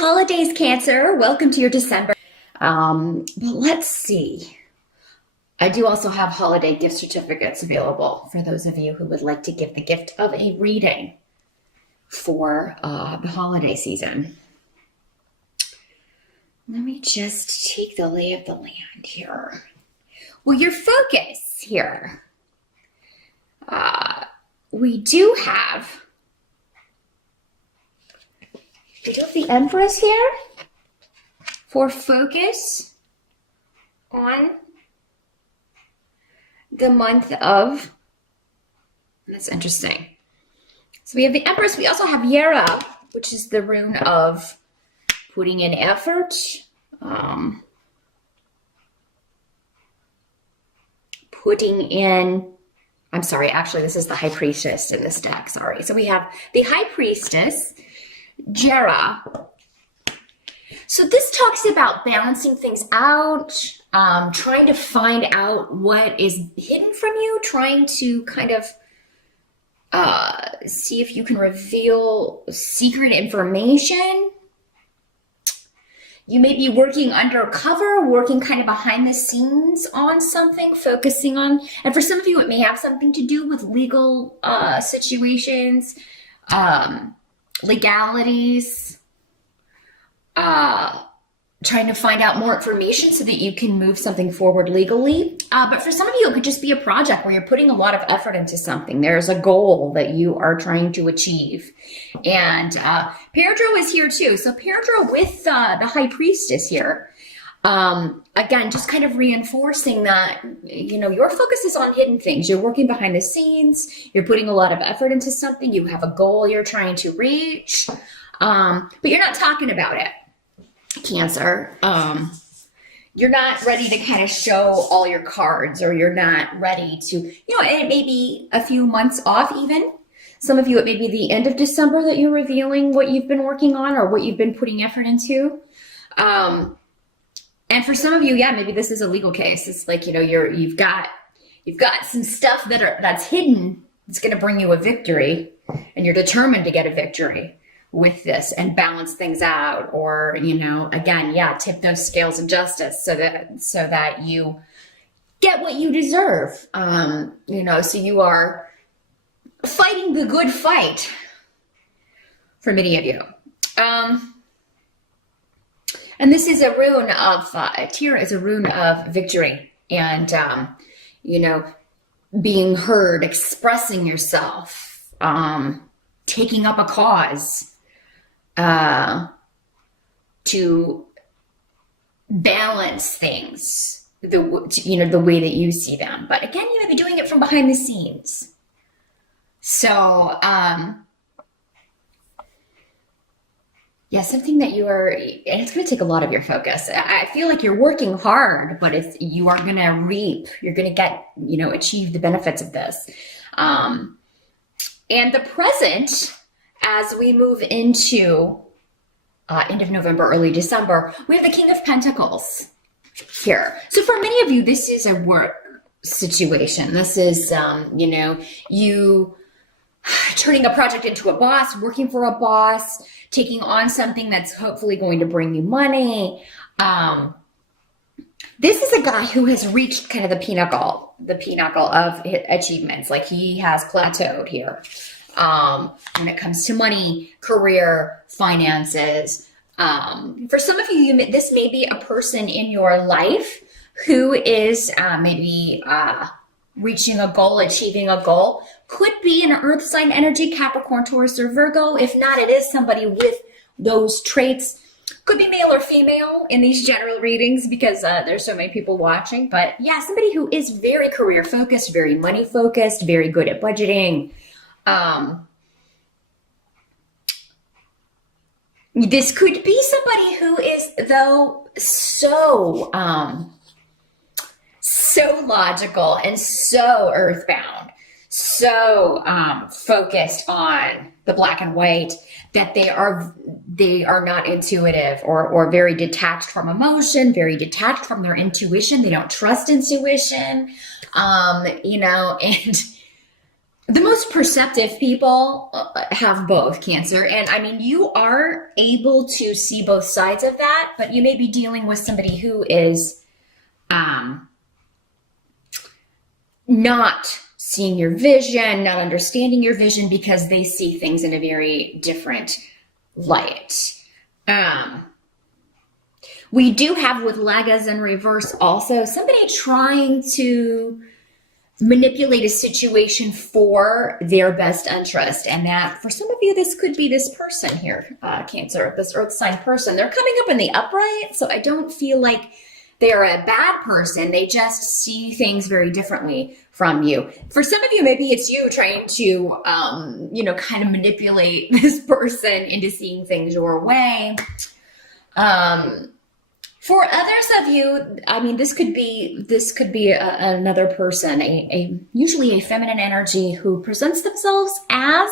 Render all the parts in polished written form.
holidays, Cancer. Welcome to your December. But let's see. I do also have holiday gift certificates available for those of you who would like to give the gift of a reading for the holiday season. Let me just take the lay of the land here. Well, your focus here. We do have the Empress here for focus on the month of, that's interesting. So we have the Empress, we also have Yera, which is the rune of putting in effort, I'm sorry, actually this is the High Priestess in this deck, sorry. So we have the High Priestess, Jera. So this talks about balancing things out, trying to find out what is hidden from you, trying to kind of see if you can reveal secret information. You may be working undercover, working kind of behind the scenes on something, focusing on, and for some of you, it may have something to do with legal situations, legalities, trying to find out more information so that you can move something forward legally. But for some of you, it could just be a project where you're putting a lot of effort into something. There's a goal that you are trying to achieve. And Peridro is here too. So Peridro with the High Priestess here. Again, just kind of reinforcing that, you know, your focus is on hidden things. You're working behind the scenes. You're putting a lot of effort into something. You have a goal you're trying to reach. But you're not talking about it, Cancer. You're not ready to kind of show all your cards, or you're not ready to, you know, and it may be a few months off even. Some of you, it may be the end of December that you're revealing what you've been working on or what you've been putting effort into. And for some of you, yeah, maybe this is a legal case. It's like, you know, you've got some stuff that's hidden. It's going to bring you a victory, and you're determined to get a victory with this and balance things out, or, you know, again, yeah, tip those scales of justice so that you get what you deserve. You know, so you are fighting the good fight for many of you. And this is a rune of, Tira is a rune of victory and, you know, being heard, expressing yourself, taking up a cause, to balance things, you know, the way that you see them. But again, you might be doing it from behind the scenes. So, yeah, something that you are, and it's going to take a lot of your focus. I feel like you're working hard, but you are going to reap, you're going to get, you know, achieve the benefits of this. And the present, as we move into end of November, early December, we have the King of Pentacles here. So for many of you, this is a work situation. This is, you know, you turning a project into a boss, working for a boss, taking on something that's hopefully going to bring you money. This is a guy who has reached kind of the pinnacle of achievements. Like, he has plateaued here. When it comes to money, career, finances. For some of you, this may be a person in your life who is maybe reaching a goal, achieving a goal. Could be an earth sign energy, Capricorn, Taurus, or Virgo. If not, it is somebody with those traits. Could be male or female in these general readings because there's so many people watching. But yeah, somebody who is very career focused, very money focused, very good at budgeting. This could be somebody who is, though, so logical and so earthbound, so focused on the black and white, that they are not intuitive or very detached from emotion, very detached from their intuition. They don't trust intuition, you know, and The most perceptive people have both, Cancer. And I mean, you are able to see both sides of that, but you may be dealing with somebody who is not seeing your vision, not understanding your vision because they see things in a very different light. We do have with Legas in reverse also somebody trying to manipulate a situation for their best interest. And that for some of you, this could be this person here, Cancer, this earth sign person. They're coming up in the upright, so I don't feel like they're a bad person. They just see things very differently from you. For some of you, maybe it's you trying to, kind of manipulate this person into seeing things your way. For others of you, I mean, this could be another person, usually a feminine energy who presents themselves as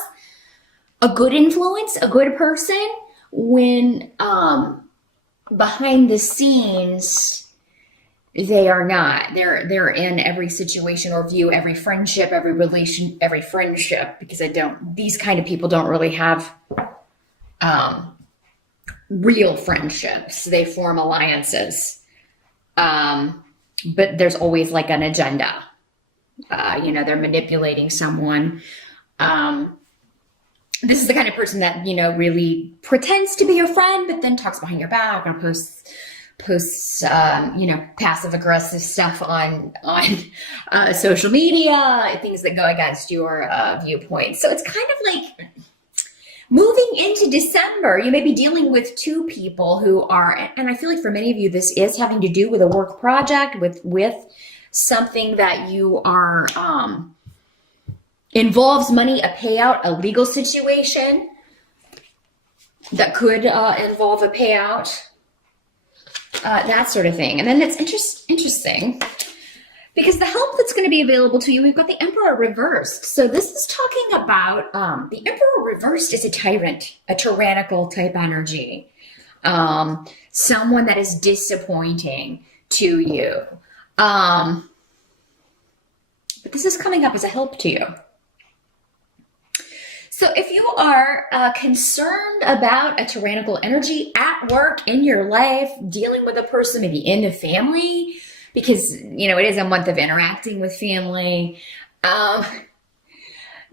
a good influence, a good person, when behind the scenes they are not. They're in every situation or view every friendship, every relation, every friendship, because these kind of people don't really have real friendships. They form alliances. But there's always like an agenda. They're manipulating someone. This is the kind of person that, really pretends to be your friend, but then talks behind your back or posts passive aggressive stuff on social media, things that go against your viewpoints. So it's kind of like moving into December, you may be dealing with two people who are, and I feel like for many of you, this is having to do with a work project, with something that you are, involves money, a payout, a legal situation that could involve a payout, that sort of thing. And then it's interesting because the help that's going to be available to you, we've got the Emperor reversed. So this is talking about the Emperor reversed is a tyrant, a tyrannical type energy, someone that is disappointing to you. But this is coming up as a help to you. So if you are concerned about a tyrannical energy at work, in your life, dealing with a person, maybe in the family, because, it is a month of interacting with family.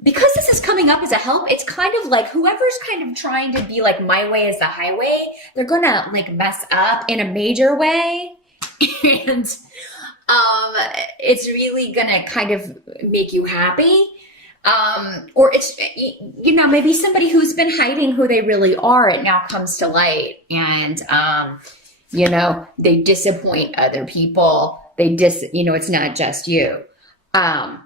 Because this is coming up as a help, it's kind of like whoever's kind of trying to be like, my way is the highway, they're going to like mess up in a major way. And it's really going to kind of make you happy. Or it's, maybe somebody who's been hiding who they really are, it now comes to light, and, they disappoint other people. It's not just you. Other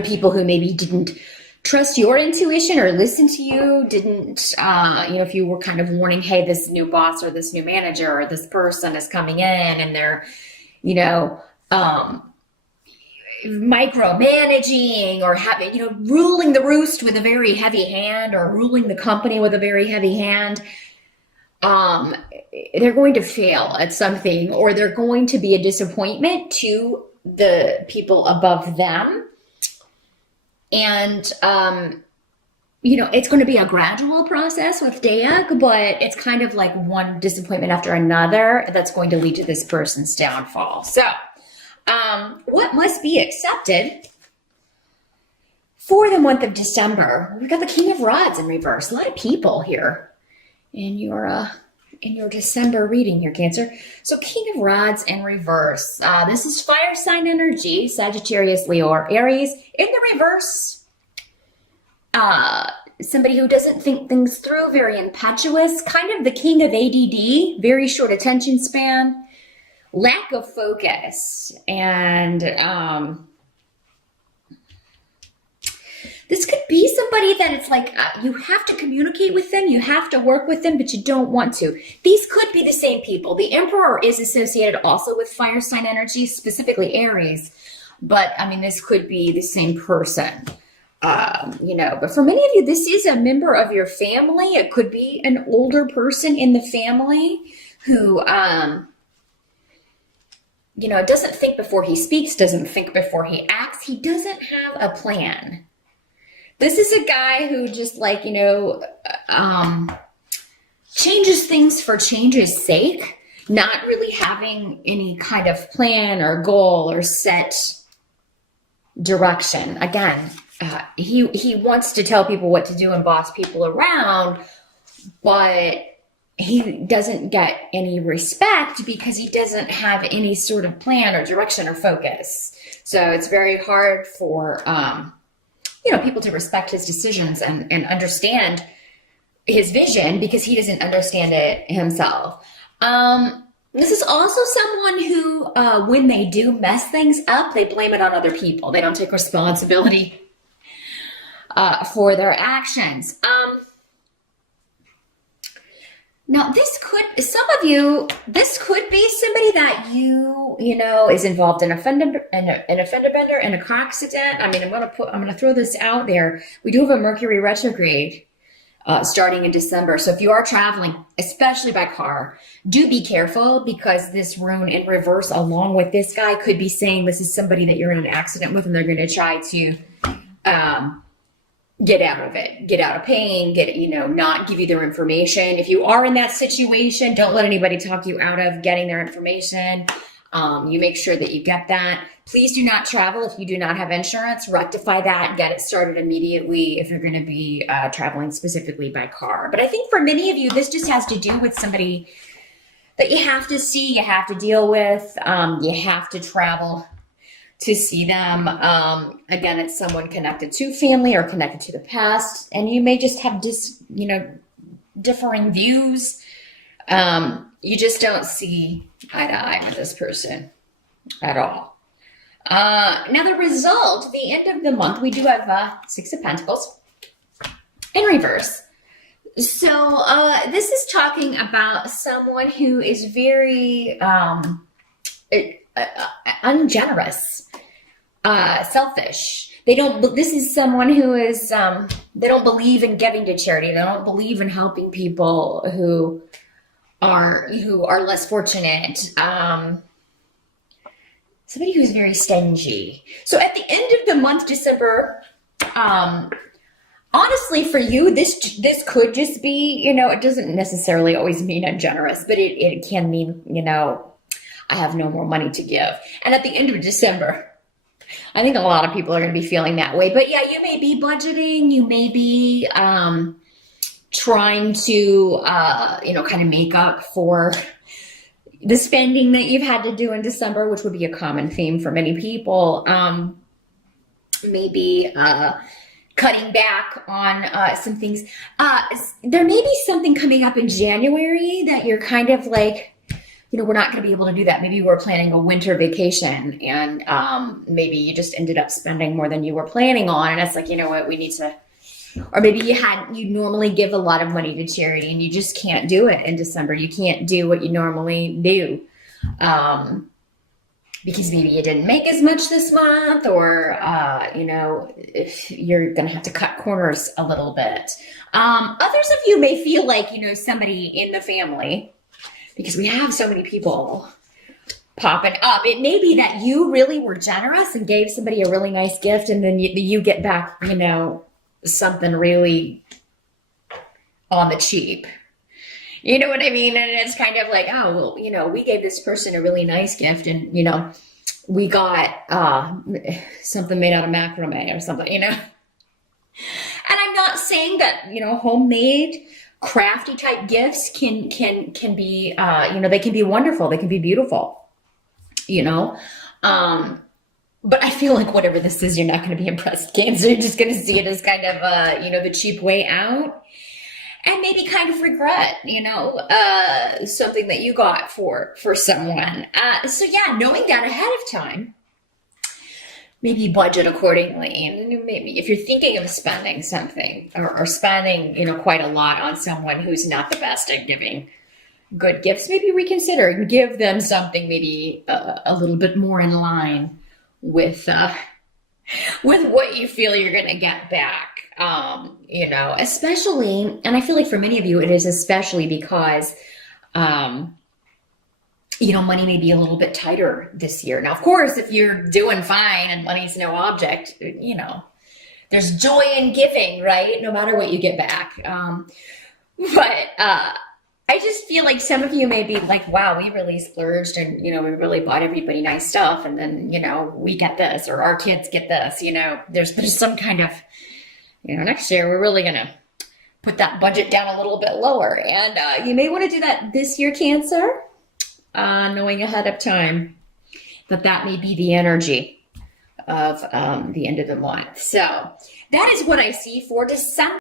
people who maybe didn't trust your intuition or listen to you, didn't, if you were kind of warning, hey, this new boss or this new manager or this person is coming in and they're, micromanaging or having, ruling the roost with a very heavy hand or ruling the company with a very heavy hand, they're going to fail at something, or they're going to be a disappointment to the people above them. And, it's going to be a gradual process with Dayak, but it's kind of like one disappointment after another that's going to lead to this person's downfall. So, what must be accepted for the month of December? We've got the King of Rods in reverse. A lot of people here in your December reading here, Cancer. So King of Rods in reverse. This is fire sign energy, Sagittarius, Leo, or Aries. In the reverse, somebody who doesn't think things through, very impetuous, kind of the king of ADD, very short attention span, lack of focus, and this could be somebody that it's like you have to communicate with them, you have to work with them, but you don't want to. These could be the same people. The Emperor is associated also with fire sign energy, specifically Aries, but I mean, this could be the same person. But for many of you, this is a member of your family. It could be an older person in the family who, doesn't think before he speaks, doesn't think before he acts. He doesn't have a plan. This is a guy who just changes things for change's sake, not really having any kind of plan or goal or set direction. Again, he wants to tell people what to do and boss people around, but he doesn't get any respect because he doesn't have any sort of plan or direction or focus. So it's very hard for people to respect his decisions and understand his vision because he doesn't understand it himself. This is also someone who, when they do mess things up, they blame it on other people. They don't take responsibility for their actions. Now, this could be somebody that is involved in a fender bender and a car accident. I mean, I'm gonna throw this out there. We do have a Mercury retrograde starting in December. So if you are traveling, especially by car, do be careful because this rune in reverse, along with this guy, could be saying this is somebody that you're in an accident with and they're going to try to get out of it, get out of pain, not give you their information. If you are in that situation, don't let anybody talk you out of getting their information. You make sure that you get that. Please do not travel if you do not have insurance. Rectify that and get it started immediately if you're going to be traveling specifically by car. But I think for many of you, this just has to do with somebody that you have to see, you have to deal with, you have to travel to see them. Again, it's someone connected to family or connected to the past, and you may just have differing views. You just don't see eye to eye with this person at all. Now the result, the end of the month, we do have Six of Pentacles in reverse. So this is talking about someone who is very ungenerous, selfish. This is someone who is, they don't believe in giving to charity. They don't believe in helping people who are less fortunate. Somebody who's very stingy. So at the end of the month, December, honestly, for you, this could just be, it doesn't necessarily always mean ungenerous, but it can mean, I have no more money to give. And at the end of December, I think a lot of people are going to be feeling that way. But yeah, you may be budgeting, you may be trying to, kind of make up for the spending that you've had to do in December, which would be a common theme for many people. Maybe cutting back on some things. There may be something coming up in January that you're kind of like, we're not going to be able to do that. Maybe you were planning a winter vacation and maybe you just ended up spending more than you were planning on. And it's like, what, we need to, or maybe you normally give a lot of money to charity and you just can't do it in December. You can't do what you normally do because maybe you didn't make as much this month or, if you're going to have to cut corners a little bit. Others of you may feel like, somebody in the family, because we have so many people popping up. It may be that you really were generous and gave somebody a really nice gift and then you get back, something really on the cheap. You know what I mean? And it's kind of like, oh, well, we gave this person a really nice gift and, we got something made out of macrame or something, And I'm not saying that, homemade, crafty type gifts can be, they can be wonderful. They can be beautiful, but I feel like whatever this is, you're not going to be impressed, Cancer. You're just going to see it as kind of, the cheap way out and maybe kind of regret, something that you got for someone. So yeah, knowing that ahead of time, maybe budget accordingly. And maybe if you're thinking of spending something or spending, quite a lot on someone who's not the best at giving good gifts, maybe reconsider and give them something maybe a little bit more in line with what you feel you're going to get back, especially, and I feel like for many of you, it is especially because, money may be a little bit tighter this year. Now, of course, if you're doing fine and money's no object, there's joy in giving, right? No matter what you get back. But I just feel like some of you may be like, wow, we really splurged and, we really bought everybody nice stuff. And then, we get this, or our kids get this, there's some kind of, next year we're really going to put that budget down a little bit lower. And you may want to do that this year, Cancer, knowing ahead of time that may be the energy of the end of the month. So that is what I see for December.